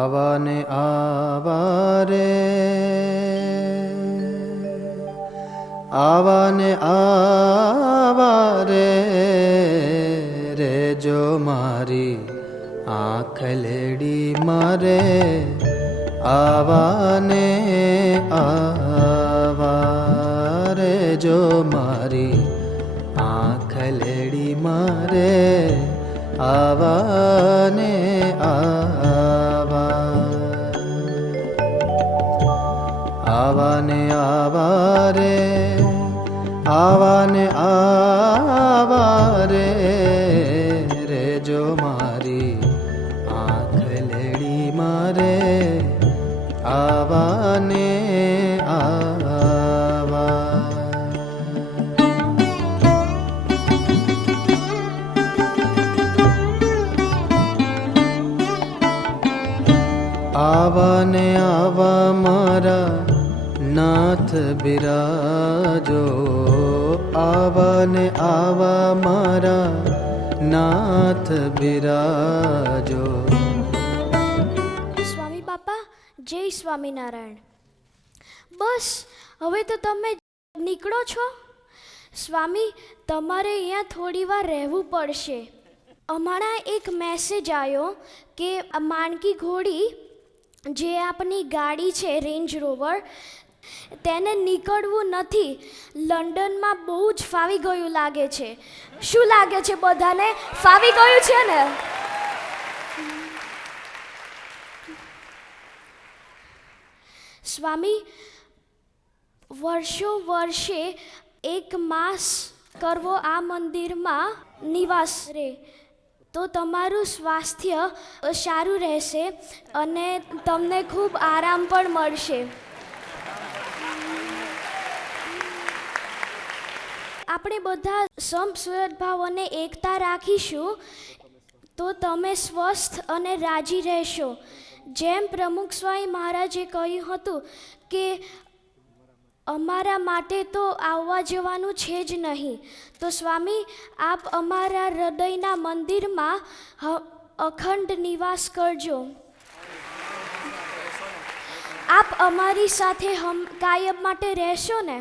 આવા ને આવા રે, આવા ને આવા રે, રેજો મારી આંખ લેડી મારે, આવા ને આવા રેજો મારી આંખ લેડી મારે, આવા ને આવા, આવા ને આવા રે, આવા ને આવા રે, રેજો મારી આંખ લેડી મારે, આવા ને આવા. આવા ને આવા મારા નાથ બિરાજો, આવા ને આવા મારા નાથ બિરાજો. સ્વામી બાપા, જય સ્વામિનારાયણ. બસ હવે તો તમે નીકળો છો. સ્વામી, તમારે અહીંયા થોડી વાર રહેવું પડશે. હમણાં એક મેસેજ આવ્યો કે માણકી ઘોડી જે આપણી ગાડી છે રેન્જ રોવર, તેને નીકળવું નથી. લંડનમાં બહુ જ ફાવી ગયું લાગે છે. શું લાગે છે બધાને? ફાવી ગયું છે ને? સ્વામી, વર્ષે એક માસ કરવો આ મંદિરમાં નિવાસ રહે તો તમારું સ્વાસ્થ્ય સારું રહેશે અને તમને ખૂબ આરામ પણ મળશે. આપણે બધા સમસુરભાવ અને એકતા રાખીશું તો તમે સ્વસ્થ અને રાજી રહેશો. જેમ પ્રમુખ સ્વામી મહારાજે કહ્યું હતું કે અમારા માટે તો આવવા જવાનું છે જ નહીં, તો સ્વામી આપ અમારા હૃદયના મંદિરમાં અખંડ નિવાસ કરજો. આપ અમારી સાથે કાયમ માટે રહેશો ને?